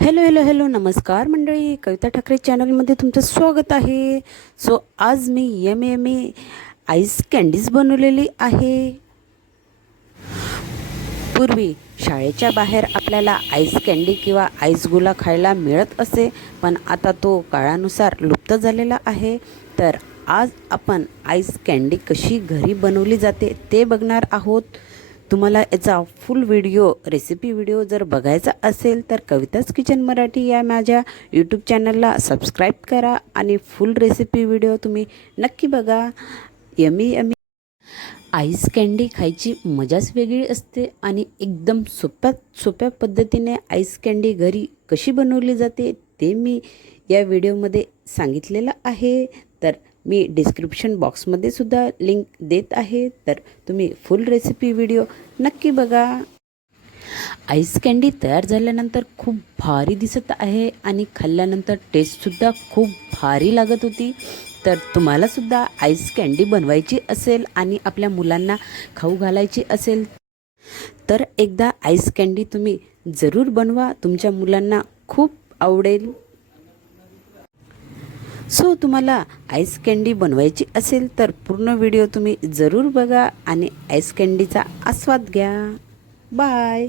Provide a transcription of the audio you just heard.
Hello hello hello नमस्कार मंडळी. कविता ठाकरे चॅनलमध्ये तुमचं स्वागत आहे. सो आज मी M M A ice candies बनवलेली आहे. पूर्वी शाळेच्या बाहेर आपल्याला आईस कँडी किंवा आईस गुला खायला मिळत असे पण आता तो काळानुसार लुप्त झालेला आहे. तर आज आपण आईस कँडी कशी घरी बनवली जाते ते बघणार आहोत. तुम्हाला याचा फुल व्हिडिओ रेसिपी व्हिडिओ जर बघायचा असेल तर कविताच किचन मराठी या माझ्या यूट्यूब चॅनलला सबस्क्राईब करा आणि फुल रेसिपी व्हिडिओ तुम्ही नक्की बघा. Yummy yummy. आईस कँडी खायची मजाच वेगळी असते आणि एकदम सोप्या सोप्या पद्धतीने आईस कँडी घरी कशी बनवली जाते ते मी या व्हिडिओमध्ये सांगितलेलं आहे. तर मी डिस्क्रिप्शन बॉक्समध्ये सुद्धा लिंक देत आहे. तर तुम्ही फुल रेसिपी व्हिडिओ नक्की बघा. आईस कँडी तयार झाल्यानंतर खूप भारी दिसत आहे आणि खाल्ल्यानंतर टेस्टसुद्धा खूप भारी लागत होती. तर तुम्हालासुद्धा आईस कँडी बनवायची असेल आणि आपल्या मुलांना खाऊ घालायची असेल तर एकदा आईस कँडी तुम्ही जरूर बनवा. तुमच्या मुलांना खूप आवडेल. सो तुम्हाला आईस कँडी बनवायची असेल तर पूर्ण व्हिडिओ तुम्ही जरूर बघा आणि आईस कँडीचा आस्वाद घ्या. बाय